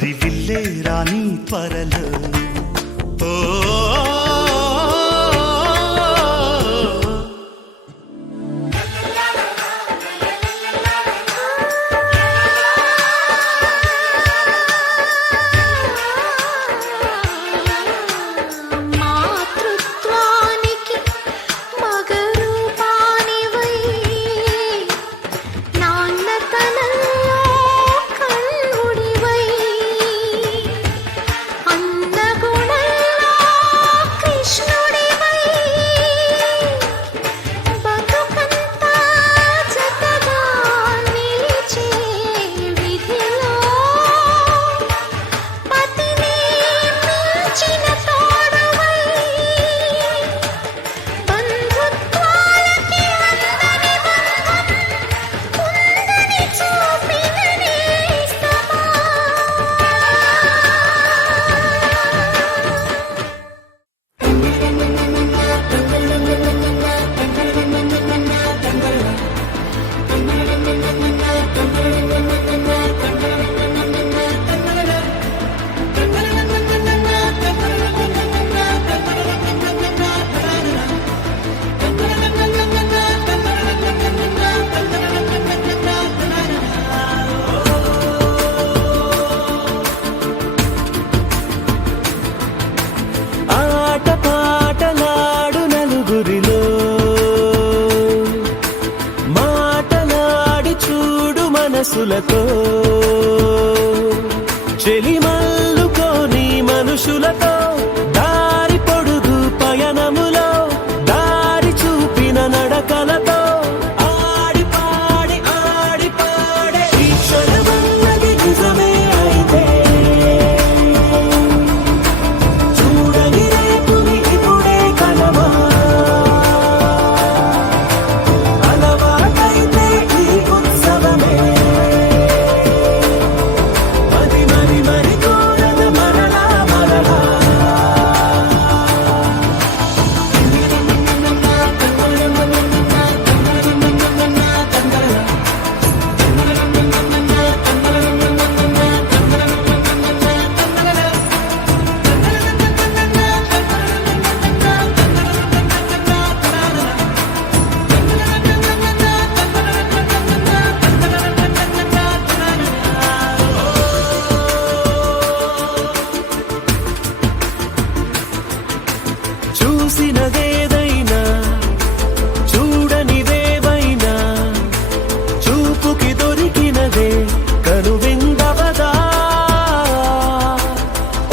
హరివిల్లే రాణి త్వరలో ఓ మనసులతో చెలిమల్లుకోని మనుషులతో దారి పొడుగు పయనములో దారి చూపిన నడకలతో ఆడి పాడే ఈ క్షణమన్నది నిజమే అయితే చూడని రేపుని ఇప్పుడే కలవా అలవాటైతే ఈ ఉత్సవమే చూసినదేదైనా చూడనిదేవైనా చూపుకి దొరికినదే కనువిందవదా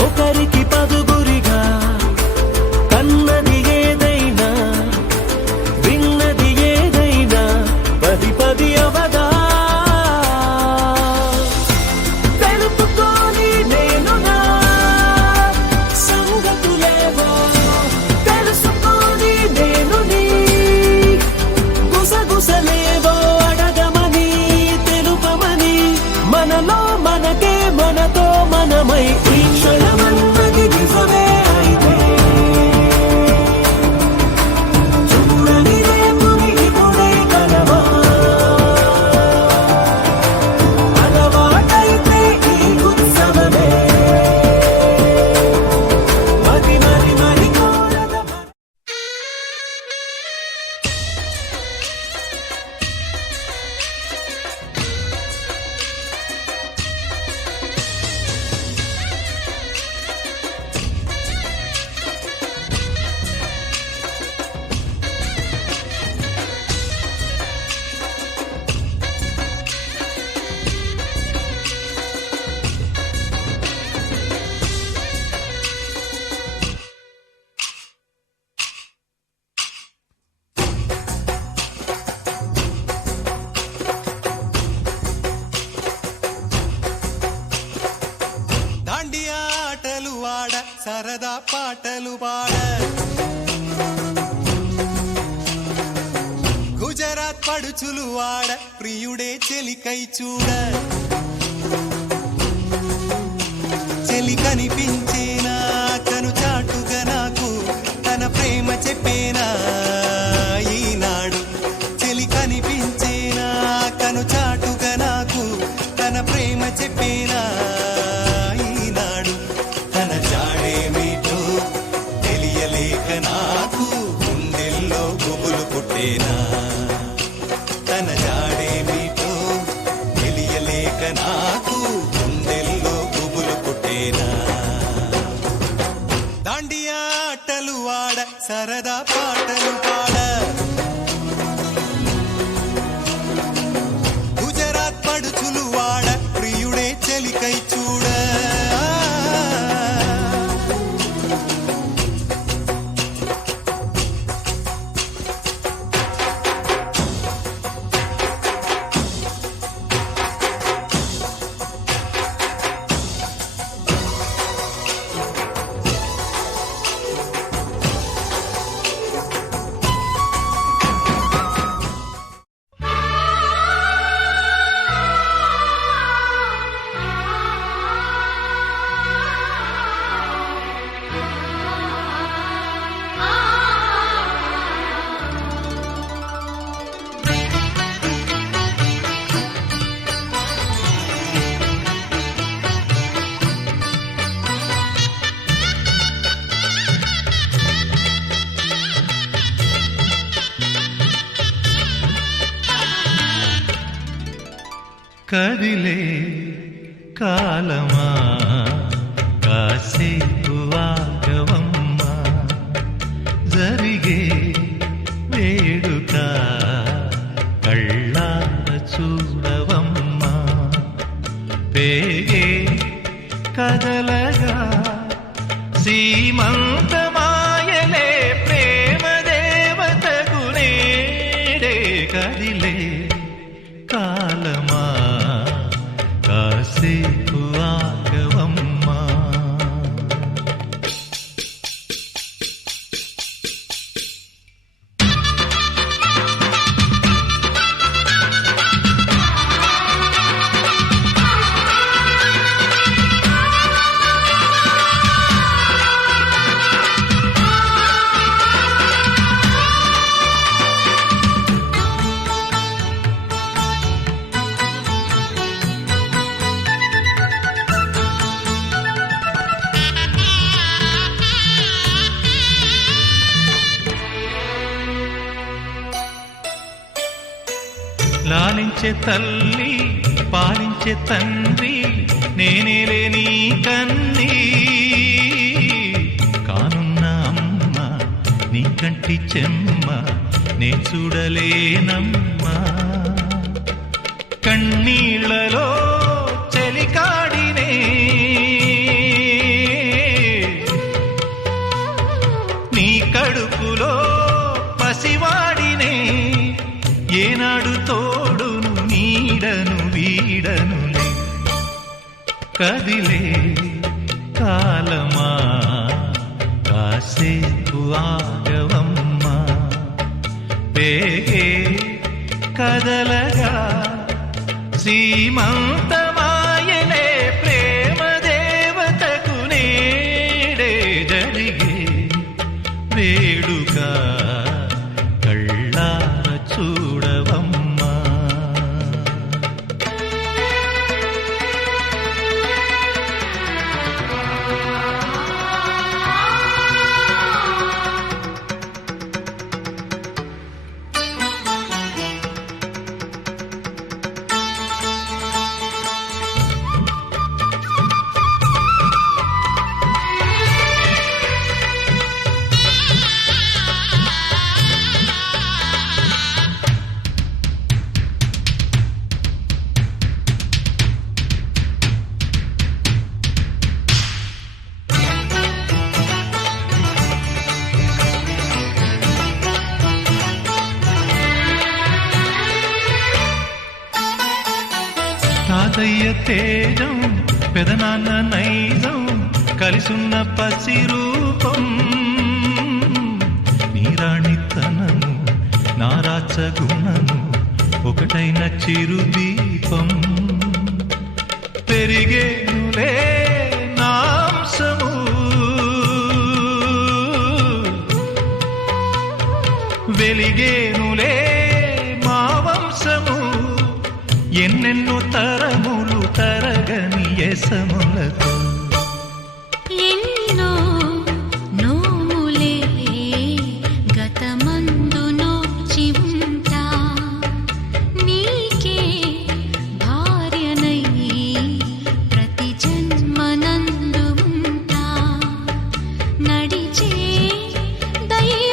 ఒకరికి పదుగురిగా కన్నది ఏదైనా విన్నది ఏదైనా పది పది అవదా తెలుపుకోని నేను నా సంగతులేవో గుసలేవో అడగమని తెలుపమని మనలో మనకే మనతో మనమై ఈ క్షణమన్నది నిజమే అయితే చూడని రేపుని ఇప్పుడే కలవా అలవాటైతే ఈ ఉత్సవమే మరి కోరద సరదా పాటలు పాడ గుజరాత్ పడుచులు వాడ ప్రియుడే చెలికై చూడ చెలి కనిపించేనా కను చాటుగా నాకు తన ప్రేమ చెప్పేనా ఈనాడు చెలి కనిపించేనా కను చాటుగా నాకు తన ప్రేమ చెప్పేనా సరదా పాటలు పాడ గుజరాత్ పడుచులు వాడ ప్రియుడే చెలికై చూడ కదిలే కాలమా కాసేపు ఆగవమ్మా జరిగే వేడుక కళ్ళార చూడవమ్మా పేగే కదలగా సీమంతమాయలే ప్రేమ దేవతకు నేడే కదిలే కాలమా కాసేపు ఆగవమ్మా లాలించే తల్లి పాలించే తండ్రి నేనేలే నీ కన్నీ కానున్న అమ్మ నీ కంటి చెమ్మ నే చూడలేనమ్మా కన్నీళ్లలో చెలికాడినే నీ కడుపులో పసివాడినే ఏనాడు తోడును నీడను వీడనులే కదిలే కాలమా కాసేపు ఆగవమ్మా పేగే కదలగా సీమంతమాయలే ప్రేమ దేవతకు నేడే జరిగే వేడుక కళ్ళార చూడవమ్మా తాతయ్య తేజం పెదనాన్న నైజం కలిసున్న పసిరూపం నీరాణితనము నారాచ గుణము ఒకటైన చిరుదీపం పెరిగేనులే నాంసము వెలిగేనులే మా వంశము ఎన్నెన్నో తరములు తరగని యసములతో ఎన్నో నోములే గతమందు నోచి ఉంటా నీకే భార్యనై ప్రతి జన్మనందు ఉంటా నడిచే దయ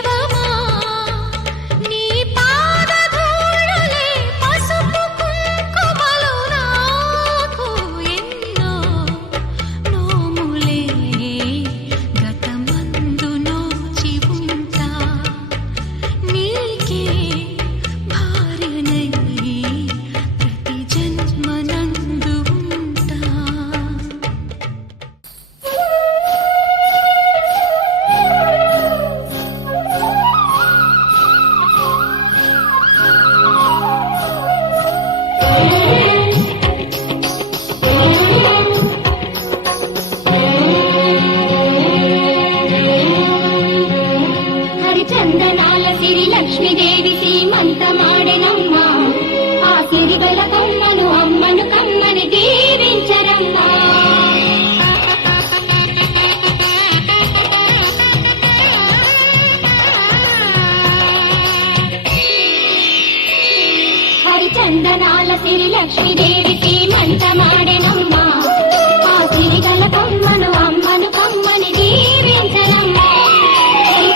సిరి లక్ష్మీదేవి శ్రీమంతమాడెనమ్మ ఆ సిరిగల కొమ్మను అమ్మను కమ్మని దీవించనమ్మ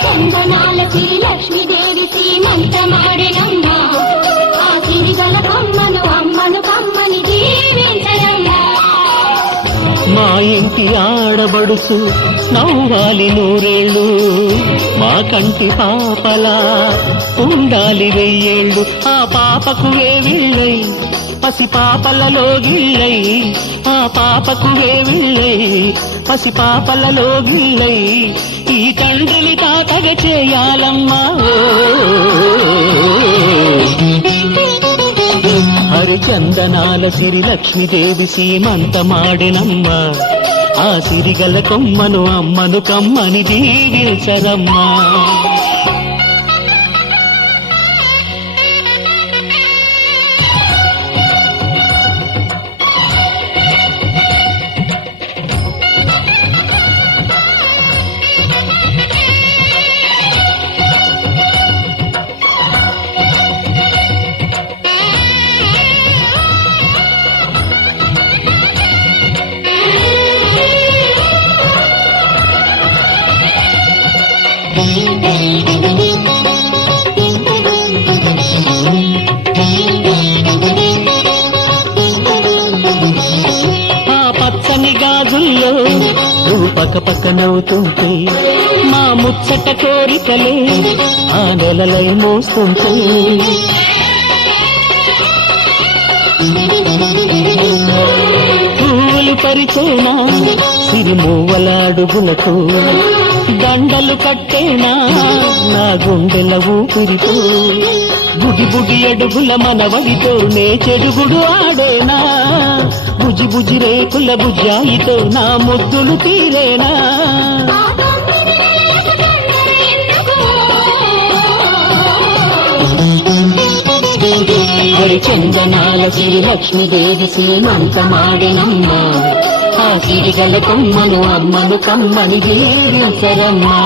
చందనాల సిరి లక్ష్మీదేవి శ్రీమంతమాడెనమ్మ ఆ సిరిగల కొమ్మను అమ్మను కమ్మని దీవించనమ్మ మా ఇంటి ఆడబడుచు నవ్వాలి నూరేళ్ళు మా కంటి పాపలా ఉండాలి వెయ్యేళ్ళు ఆ పాపకు వేవిళ్ళై పసి పాపలలో గిళ్ళై ఆ పాపకు వేవిళ్ళై పసి పాపలలో గిళ్ళై ఈ తండ్రిని తాతగ చేయాలమ్మా హరిచందనాల సిరి లక్ష్మీదేవి సీమంతమాడినమ్మ ఆ సిరిగల కొమ్మను అమ్మను కమ్మని దీవించరమ్మా గాజుల్లో నువ్వు పక్క నవ్వుతుంటే మా ముచ్చట కోరికలే ఆ నెలలై మోస్తుంటే పూలు పరిచేనా సిరిమూవల అడుగులకు దండలు కట్టేనా నా గుండెల ఊపిరితో బుడి బుడి అడుగుల మనవడితో నే చెడుగుడు ఆడేనా బుజి బుజి రేకుల బుజ్జాయితో నా ముద్దులు తీరేనా హరిచందనాల సిరి లక్ష్మీదేవి సీమంతమాడినమ్మ ఆ సిరిగల కొమ్మను అమ్మను కమ్మని దీవించరమ్మా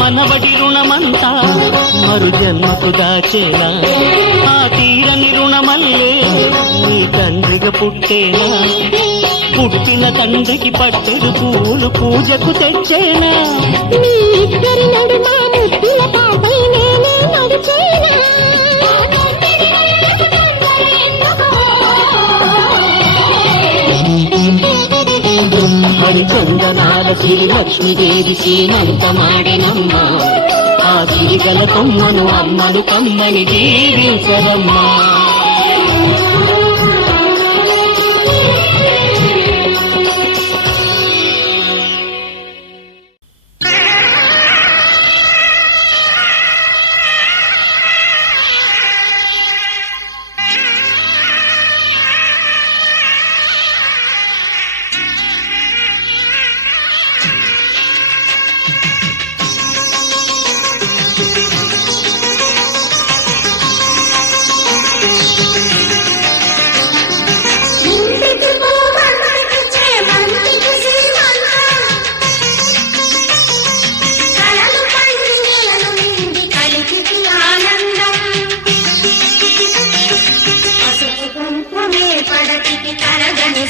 మనవడి రుణమంతా మరు జన్మకు దాచేలా ఆ తీరని రుణమల్లే నీ తండ్రిగా పుట్టేనా పుట్టిన తండ్రికి పట్టెడు పూలు పూజకు తెచ్చేనా మీ ఇద్దరి నడుమ ముద్దుల పాపై నేనే నడిచేనా హరిచందనాల సిరి లక్ష్మీదేవి సీమంతమాడినమ్మ ఆ సిరిగల కొమ్మను అమ్మను కమ్మని దీవించరమ్మా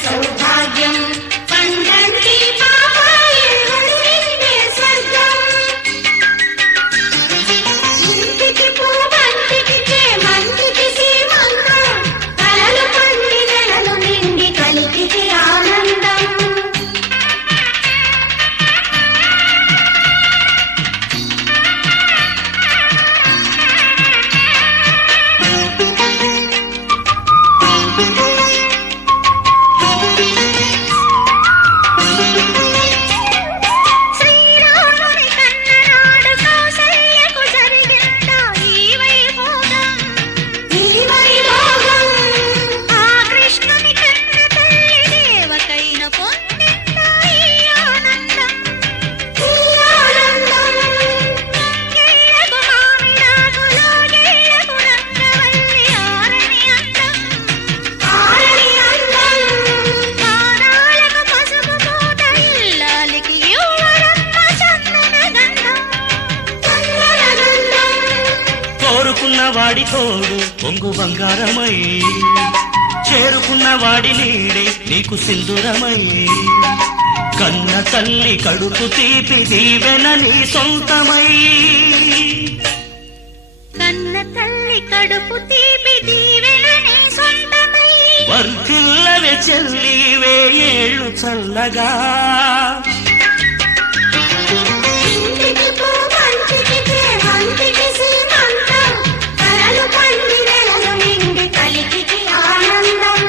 సౌభాగ్యం పండంటి పాపాయి స్వర్గం ఇంటికి పూ బంటికి చే మంటికి సీమంతం తోడు పొంగు బంగారమై చేరుకున్న వాడి నీడే నీకు సింధురమై కన్న తల్లి కడుపు తీపి దీవెన నీ సొంతమై కన్న తల్లి కడుపు తీపి దీవెనని సొంతమై వర్ధిల్లవే చెల్లి వేయేళ్ళు చల్లగా ఇంటికి పూవంటికి ప్రేమంటికి సీమంతం కలలు పండి నెలలు నిండి కలికికి ఆనందం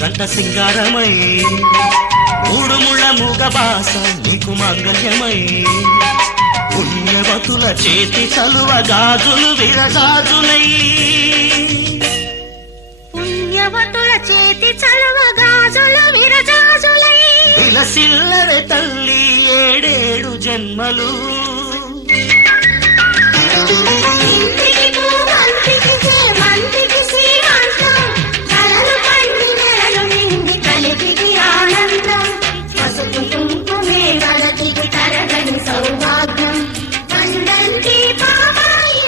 జంట సింగారమై మూడు ముళ్ళ మూగ బాస నీకు మాంగళ్యమై పుణ్యవతుల చేతి చలువ గాజులు విరగాజులై పుణ్యవతుల చేతి చలువ గాజులు విరజాజులై విలసిల్లవే తల్లి ఏడేడు జన్మలు ఇంటికి పూవంటికి ప్రేమంటికి సీమంతం కలలు పండి నెలలు నిండి కలికికి ఆనందం పసుపు కుంకుమే వరతికి తరగని సౌభాగ్యం పండంటి పాపాయి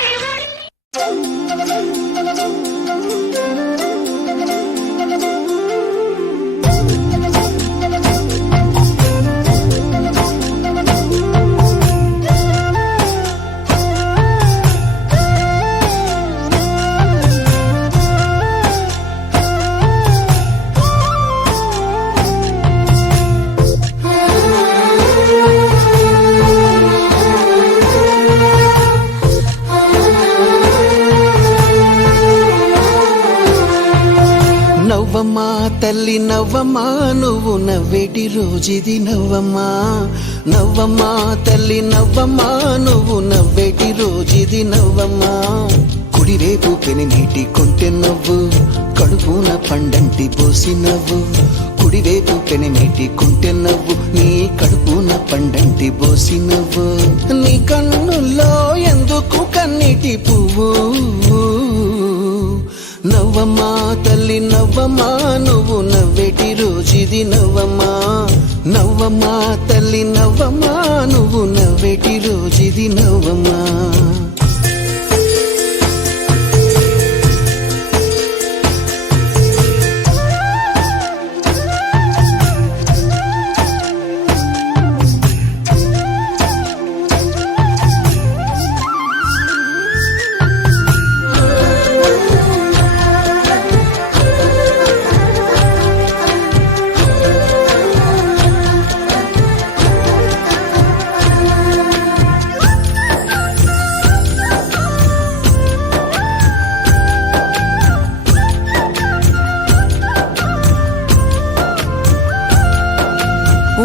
నవ్వమ్మా తల్లి నవ్వమ్మా నువ్వు నవ్వేటి రోజుది నవ్వమ్మా నవ్వమ్మా తల్లి నవ్వమ్మా నువ్వు నవ్వేటి రోజుది నవ్వమ్మా కుడిరేపు పెని నీటి కొంటె నవ్వు కడుపున పండంటి పోసి నవ్వు కుడివేపు పెని నీటి కొంటె నవ్వు నీ కడుపున పండంటి పోసి నవ్వు నీ కన్నుల్లో ఎందుకు కన్నీటి పువ్వు నవ్వమ్మా తల్లి నవ్వమ్మా నువ్వు నవ్వేటి రోజుది నవ్వమ్మా నవ్వమ్మా తల్లి నవ్వమ్మా నువ్వు నవ్వేటి రోజుది నవ్వమ్మా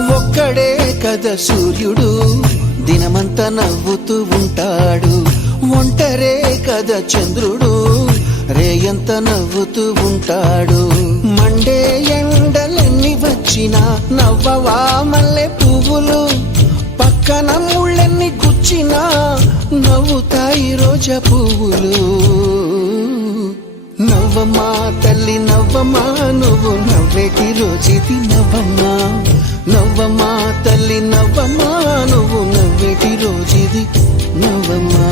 ఒక్కడే కదా సూర్యుడు దినమంతా నవ్వుతూ ఉంటాడు ఒంటరే కదా చంద్రుడు రేయంత నవ్వుతూ ఉంటాడు మండే ఎండలెన్ని వచ్చినా నవ్వవా మల్లె పువ్వులు పక్కన ముళ్ళెన్ని గుచ్చినా నవ్వుతాయి రోజా పువ్వులు నవ్వమ్మా తల్లి నవ్వమ్మా నువ్వు నవ్వేటి రోజుది నవ్వమ్మా నవ్వమ్మా తల్లి నవ్వమ్మా నువ్వు నవ్వేటి రోజుది నవ్వమ్మా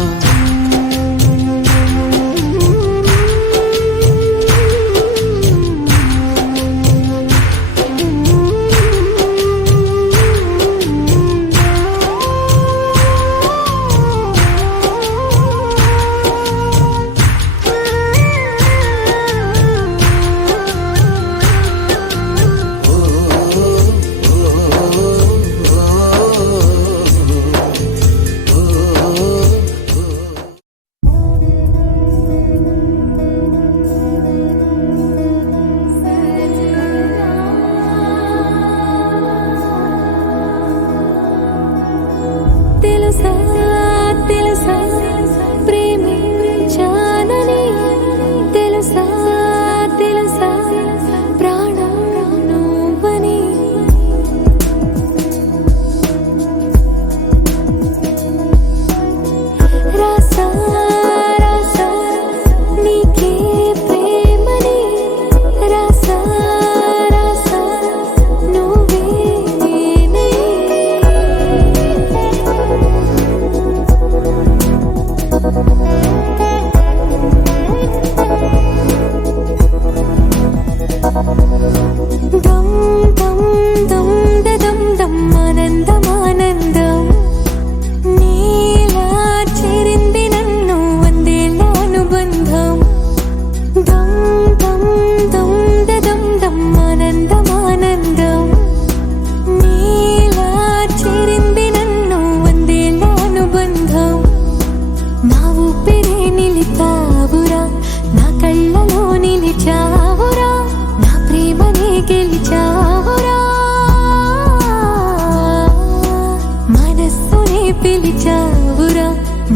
పిలిచావురా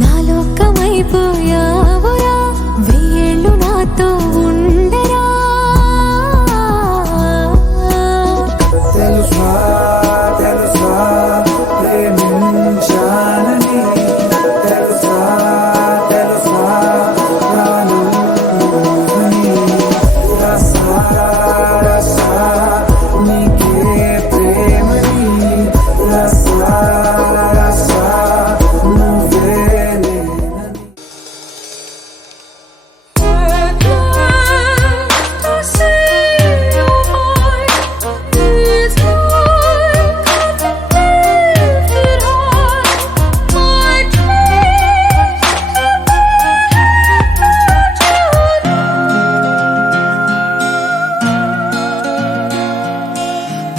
నా లోకమైపోయావురా వెయ్యేళ్ళు నాతో ఉండరా తెలుసా తెలుసా ప్రేమించాలని తెలుసా తెలుసా ప్రాణమని రసా రసా నీకే ప్రేమని రసా రసా నువ్వే నేనని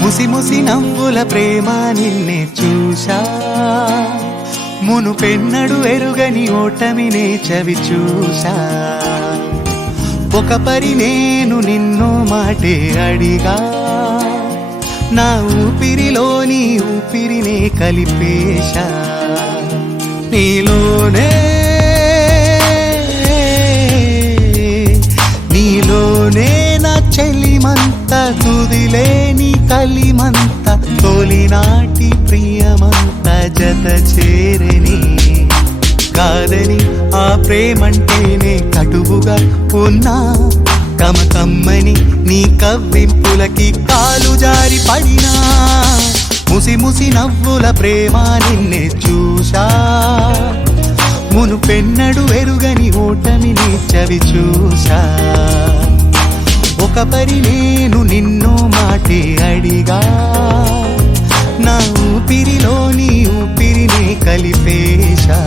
ముసి ముసి నవ్వుల ప్రేమ నిన్నే చూశా మునుపెన్నడు ఎరుగని ఓటమినే చవి చూశా ఒక పరి నేను నిన్నో మాటే అడిగా నా ఊపిరిలోని ఊపిరినే కలిపేశా నీలోనే నీలోనే నా చెలిమంత తుదిలేని కలిమంత తొలినాటి ప్రియమంత జత చేరని కాదని ఆ ప్రేమంటేనే కటువుగా ఉన్నా కమకమ్మని నీ కవ్వింపులకి కాలు జారి పడినా ముసి ముసి నవ్వుల ప్రేమ నిన్నే చూశా మునుపెన్నడు ఎరుగని ఓటమిని చవి చూశా ఒక పరి నేను నిన్నో మాటే అడిగా నా ఊపిరిలోని ఊపిరిని కలిపేశా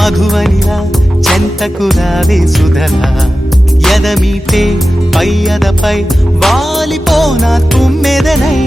మధువనిలా చెంతకు రావే సుధలా ఎదమీటే పై అదపై వాలిపోనా తుమ్మెదనై